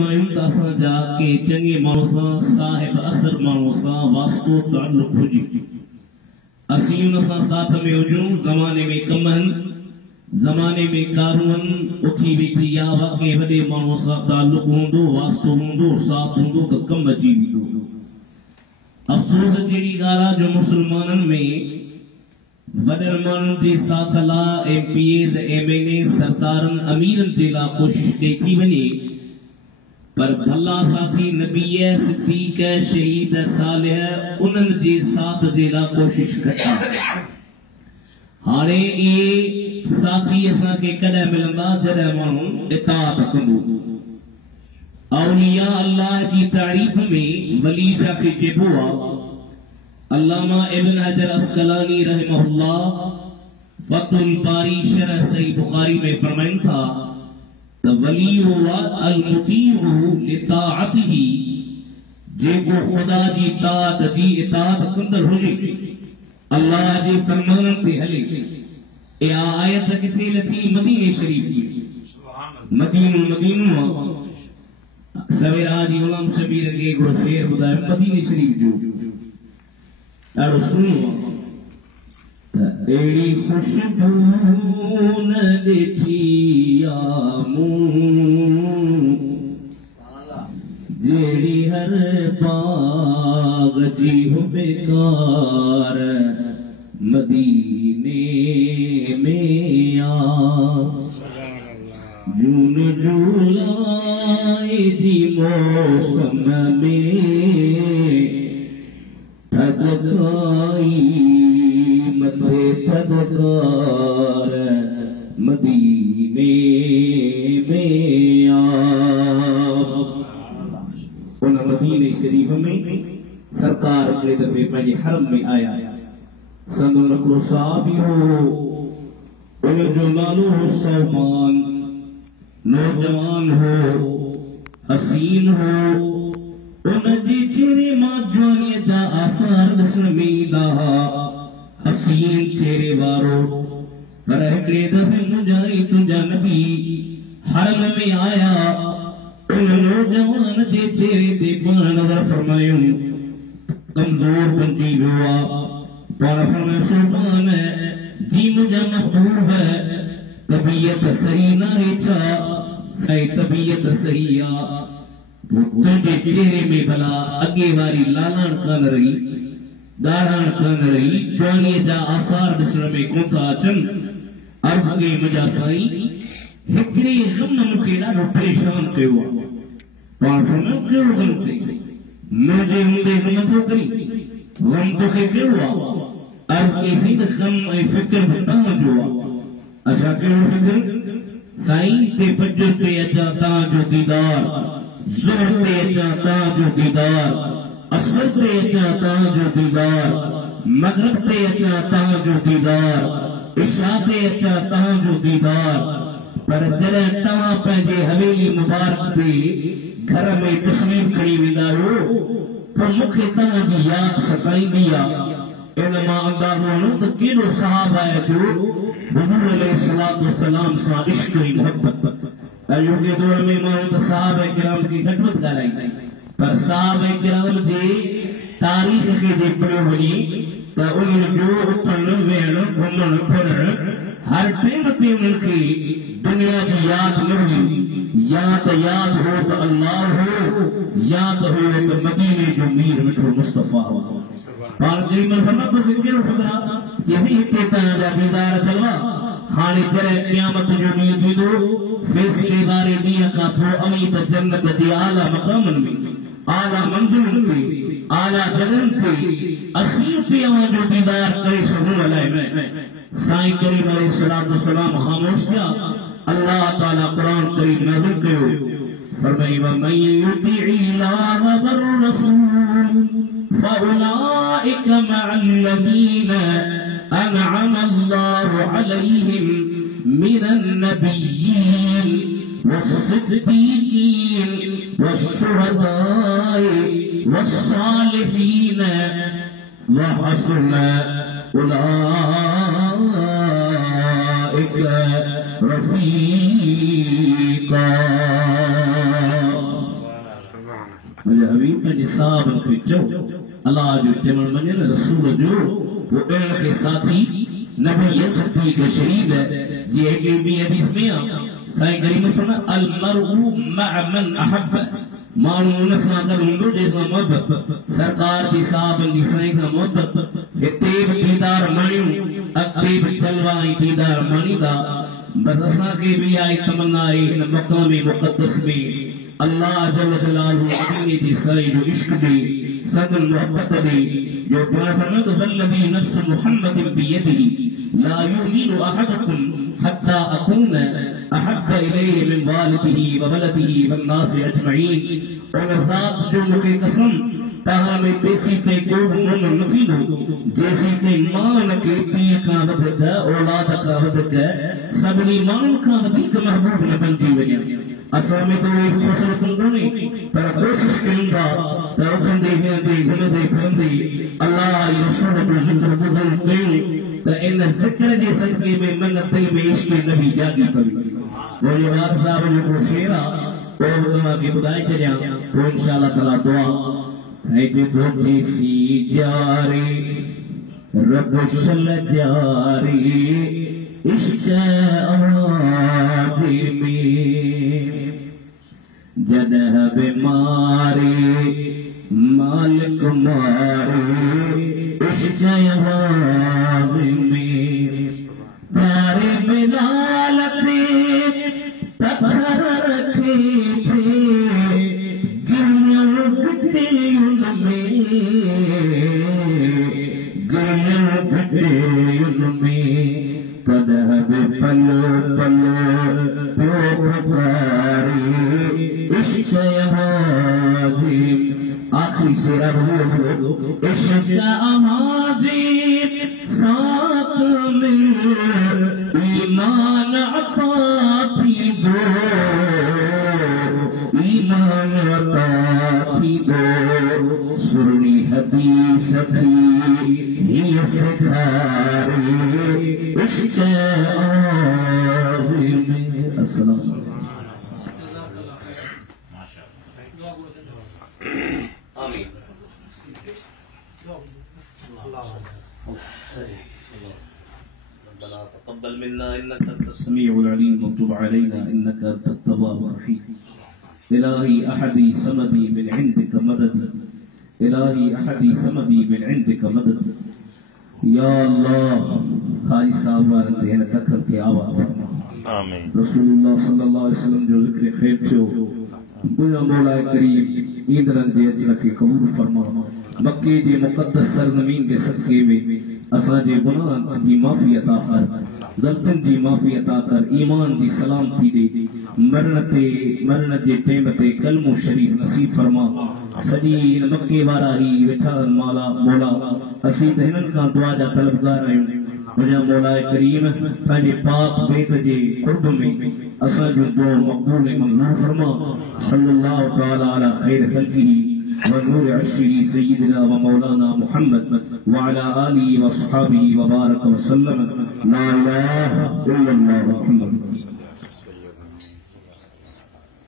फरमायूं त असां जा के चङे माण्हू सां साहिब असर माण्हू सां वास्तो ताल्लुक हुजे असीं उन सां साथ में हुजूं ज़माने में कमन ज़माने में कारून उथी वेठी या वाके वॾे माण्हू सां ताल्लुक हूंदो वास्तो हूंदो साथ हूंदो त कम अची वेंदो अफ़सोस जहिड़ी ॻाल्हि आहे जो मुस्लमाननि में वॾनि माण्हुनि जे साथ लाइ MPAs MNA सरदारनि अमीरनि जे लाइ कोशिश कई थी वञे पर भला साथी नबीअ सिद्दीक़ शहीद सालिह उन्हनि जे साथ जे लाइ कोशिश कई हाणे इहे साथी असांखे कॾहिं मिलंदा जॾहिं माण्हू इताअत कंदो औलिया अल्लाह जी तारीफ़ में वली छा खे चइबो आहे अल्लामा इब्न हजर अस्कलानी रहमहुल्लाह फतुल बारी शरह सही बुखारी में फरमाइन था त वली हुआ अल मुतीउ लिताअतिही जेको खुदा जी ताअत जी इताअत कंदड़ हुजे अल्लाह जे फरमाननि ते हले इहा आयत किथे लथी मदीने शरीफ में मदीनो सवेरा जी गुलाम शबीर खे हिकिड़ो शेर ॿुधायो मदीने शरीफ जो ॾाढो सुहिणो त अहिड़ी ख़ुशबू न ॾिठी आहे मूं जहिड़ी हर बाग़ जी हो बेकार मदीने में आ जून जुलाई जी मौसम में थदकाई मथे थदकार मदीने में उन मदीने शरीफ में सरकार हिकिड़े दफ़े पंहिंजे हरम में आया संदो हिकिड़ो साहबी हो उनजो नालो हो सौमान नौजवान हो हसीन हो उनजे चेहरे मां जवानीअ जा आसार ॾिसण में ईंदा हुआ हसीन चेहरे वारो पर हिकिड़े दफ़े मुंहिंजा तुंहिंजा नबी हरम में आया उन नौजवान जे चेहरे ते पाण नज़र फरमायूं कमज़ोर बणिजी वियो आहे पाण फरमायो सुल्तान जी मुंहिंजा महबूब तबीयत सही न आहे छा साईं तबीयत सही आहे तुझे चेहरे में भला अगे वारी लालाण कान रही गाढ़ाण कान रही जवानीअ जा आसार ॾिसण में कोन था अचनि अर्ज़ कई मुंहिंजा साईं हिकिड़े ग़म मूंखे ॾाढो परेशान कयो आहे पाण फरमायो कहिड़ो ग़म थिए मुंहिंजे हूंदे ग़म थो करी ग़म तोखे कहिड़ो आहे अर्ज़ कईसीं त ग़म ऐं फ़िक्र बि तव्हांजो आहे अच्छा कहिड़ो फ़िक्र साईं ते फजर ते अचां तव्हांजो दीदार ज़ोहर ते अचां तव्हांजो दीदार असर ते अचां तव्हांजो दीदार मग़रिब ते अचां तव्हांजो दीदार इशा ते अचां तव्हांजो दीदार पर जॾहिं तव्हां पंहिंजे हवेली मुबारक ते घर में तशरीफ़ खणी वेंदा आहियो त मूंखे तव्हांजी यादि सताईंदी आहे इन मां अंदाज़ो हणो त केॾो सहाबा जो हुज़ूर अलैहिस्सलातु वस्सलाम सां इश्क़ ऐं मुहबत अॼोके दौर में माण्हू त सहाबा किराम खे घटि वधि ॻाल्हाईंदा पर सहाबा किराम जे तारीख़ खे जे पढ़ियो वञे त उन्हनि जो उथणु वेहणु घुमणु फिरणु हर टाइम ते उन्हनि खे दुनिया जी यादि न हुई या त यादि हो त अल्लाह हो या त हो त मदीने जो मीर मिठो मुस्तफ़ा हो पाण जेॾी महिल फरमा तोखे कहिड़ो फ़िक्र आहे चइसि हिते तव्हांजा दीदार थियव हाणे जॾहिं क़यामत जो ॾींहुं थींदो फैसले वारे ॾींहं खां पोइ अमीं त जन्नत जे आला मक़ामनि में आला मंज़िलुनि ते आला जॻहनि ते असीं उते अव्हांजो दीदार करे सघूं अलाए न साईं करीम अलैहिस्सलातु वस्सलाम ख़ामोश थिया अल्लाह ताला क़ुरान करीम नाज़िल कयो फरमाई वमन युतिइल्लाह वररसूल फउलाइक मअल्लज़ीन अनअम अल्लाहु अलैहिम मिनन नबिय्यीन वस्सिद्दीक़ीन वश्शुहदाए वस्सालिहीन वहसुन उलाइक रफ़ीक़ा पंहिंजे साहबन खे चओ अल्लाह जो चवण मञे न रसूल जो वो ॾियण खे साथी नबी सच्ची के शहीद जी एक भी हदीस में साईं करीम फरमाया अल मरउ मअ मन अहब माण्हू उन सां गॾु हूंदो जंहिंसां मोहबत सरकार जी साहबन जी साईं सां मोहबत हिते बि दीदार माणियूं अॻिते बि जलवा ऐं दीदार माणींदा बस असांखे बि आई तमन्ना आहे हिन मक़ाम मुक़द्दस में अल्लाह जल जलालहू मदीने जी साईं जो इश्क ॾे सदन मोहब्बत ॾे जो पाण फरमायो वल्लज़ी नफ्स मुहम्मद बियदिही ला युमिनु अहदुकुम हत्ता अकून अहब्ब इलैहि मिन वालिदिही व वलदिही वन नास अजमईन उन ज़ात जो मूंखे कसम तव्हां में तेसी ते को मोमिन न थींदो जेसी ते मां खे पीउ खां वधीक औलाद खां वधीक सभिनी माण्हुनि खां वधीक महबूब न बणिजी वञे असां में तो एक फसल कोन्हे पर कोशिश कयूं था त उथंदे वेहंदे घुमंदे फिरंदे अल्लाह जी रसूल जो ज़िक्र ॿुधण कयूं त इन ज़िक्र जे सदक़े में मन दिल में इश्क़ नबी जागी पवे वो वार साहब जो को शेर आहे वो तव्हांखे ॿुधाए छॾियां पोइ इंशाअल्लाह ताला दुआ है जो थी जारे रब शल जारे इश्क़ आदि में जदह बीमारी मालिक मारे इश्क़ आदि में प्यारे बिलाल ते पत्थर रखे थे पल्लो पल्लो तो आखिरी शेर इश्क़ अमाजीब साथ मिल ईमान अता थी दो ईमान अता थी दो सुरनी हदीस थी ही सितारे इश्क़ आज़िम अस्सलाम आमीन रब्बना तक़ब्बल मिन्ना इन्नका अंतस समीउल अलीम व तुब अलैना इन्नका अंतत तव्वाबुर रहीम इलाही अहदी समदी मिन इंदिका मददी इलाही अहदी समदी मिन इंदिका मददी या अल्लाह हाजी साहब वारन ते हिन तखत खे आवाज़ फरमा आमीन रसूलुल्लाह सल्लल्लाहु अलैहि वसल्लम जो ज़िक्र ख़ैर थियो मुंहिंजो मौला करीम ईंदड़नि जे अजर खे क़बूल फरमा मक्के जे मुक़द्दस सरज़मीन के सदक़े में असांजे गुनाहनि जी माफ़ी अता कर ग़लतियुनि जी माफ़ी अता कर ईमान जी सलामती ॾे मरण जे टेम ते कलमो शरीफ़ नसीब फरमा सॼी इन मक्के वारा ही वेठा मौला असीं त हिननि खां दुआ जा तलबगार आहियूं मुंहिंजा मौला करीम पंहिंजे पाक बेत जे क़ुर्ब में असांजो दुआ मक़बूल ऐं मंज़ूर फरमा सल्लल्लाहु तआला अला ख़ैर ख़ल्क़िही व नूर अर्शिही सय्यिदिना व मौलाना मुहम्मद व अला आलिहि व अस्हाबिही व बारक व सल्लम ला इलाहा इल्लल्लाह मुहम्मद